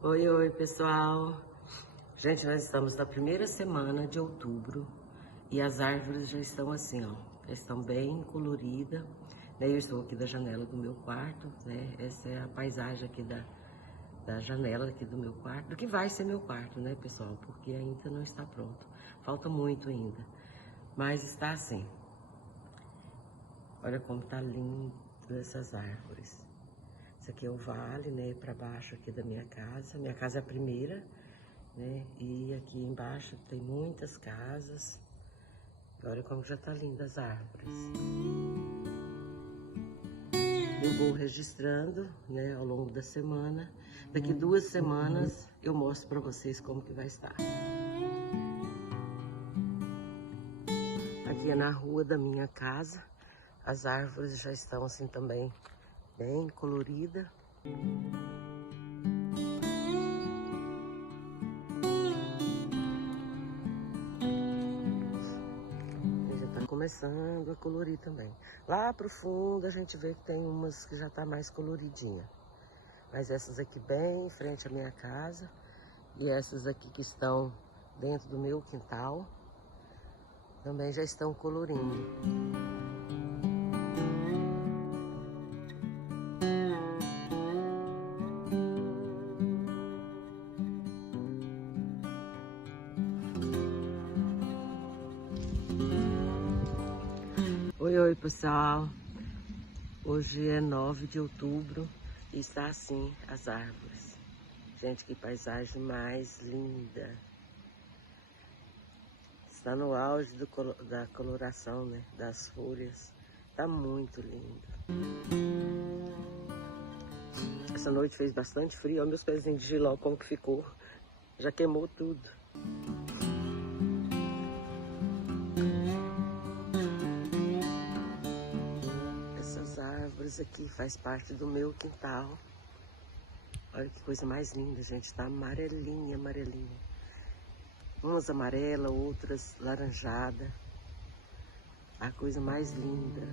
Oi, oi, pessoal. Gente, nós estamos na primeira semana de outubro e as árvores já estão assim, ó, já estão bem coloridas, né? Eu estou aqui da janela do meu quarto, né? Essa é a paisagem aqui da janela aqui do meu quarto, do que vai ser meu quarto, né, pessoal? Porque ainda não está pronto. Falta muito ainda, mas está assim. Olha como tá lindo essas árvores. Isso aqui é o vale, né, para baixo aqui da minha casa. Minha casa é a primeira, né, e aqui embaixo tem muitas casas. Olha como já tá lindas as árvores. Eu vou registrando, né, ao longo da semana. Daqui 2 semanas eu mostro para vocês como que vai estar. Aqui é na rua da minha casa. As árvores já estão assim também bem coloridas. Já tá começando a colorir também. Lá pro fundo a gente vê que tem umas que já tá mais coloridinha. Mas essas aqui bem em frente à minha casa e essas aqui que estão dentro do meu quintal também já estão colorindo. Oi, oi, pessoal. Hoje é 9 de outubro e está assim as árvores. Gente, que paisagem mais linda. Está no auge da coloração, né, das folhas. Tá muito lindo. Essa noite fez bastante frio. Olha meus pezinhos de giló como que ficou. Já queimou tudo. Essas árvores aqui faz parte do meu quintal. Olha que coisa mais linda, gente. Tá amarelinha, amarelinha. Umas amarelas, outras laranjada. A coisa mais linda.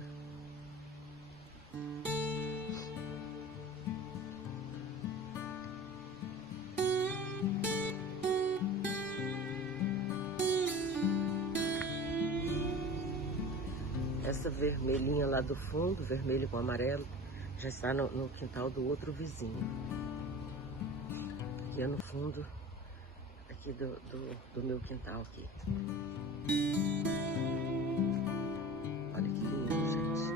Essa vermelhinha lá do fundo, vermelho com amarelo, já está no quintal do outro vizinho. Aqui é no fundo aqui do meu quintal aqui. Olha que lindo, gente.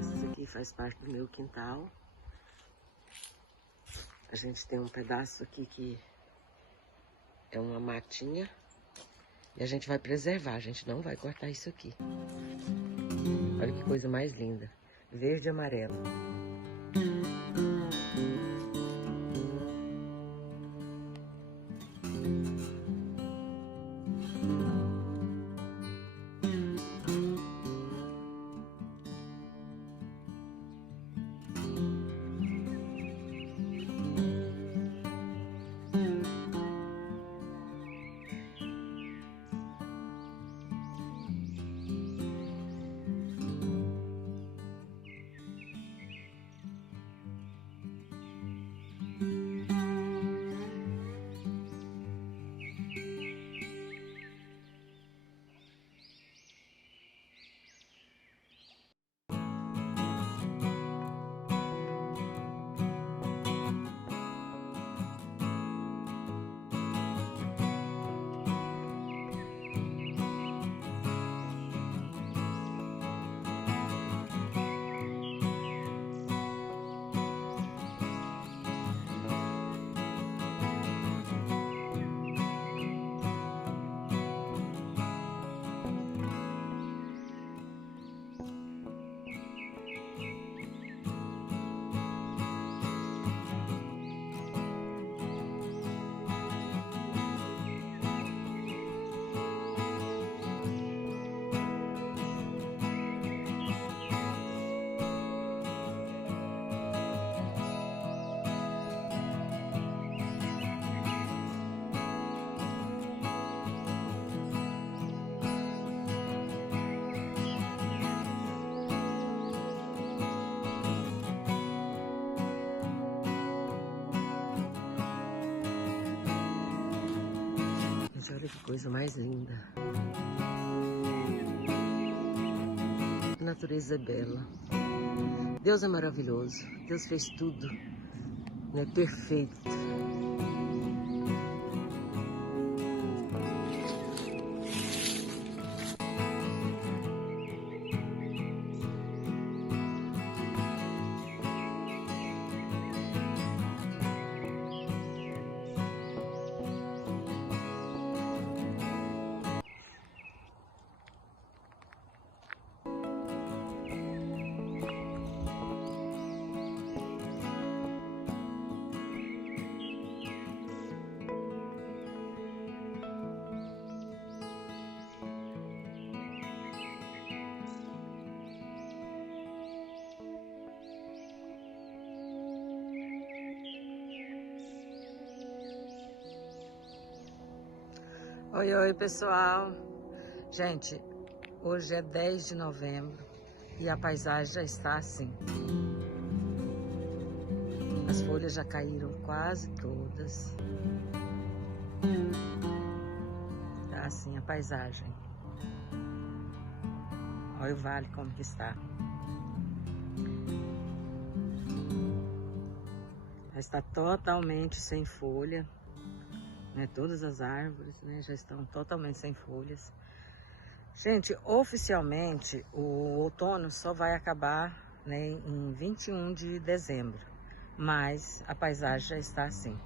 Esse aqui faz parte do meu quintal. A gente tem um pedaço aqui que é uma matinha. E a gente vai preservar, a gente não vai cortar isso aqui. Olha que coisa mais linda. Verde e amarelo. Olha que coisa mais linda. A natureza é bela. Deus é maravilhoso. Deus fez tudo, né? Perfeito. Oi, oi, pessoal. Gente, hoje é 10 de novembro e a paisagem já está assim. As folhas já caíram quase todas. Tá assim a paisagem. Olha o vale como que está. Já está totalmente sem folha. Né, todas as árvores, né, já estão totalmente sem folhas. Gente, oficialmente o outono só vai acabar, né, em 21 de dezembro, mas a paisagem já está assim.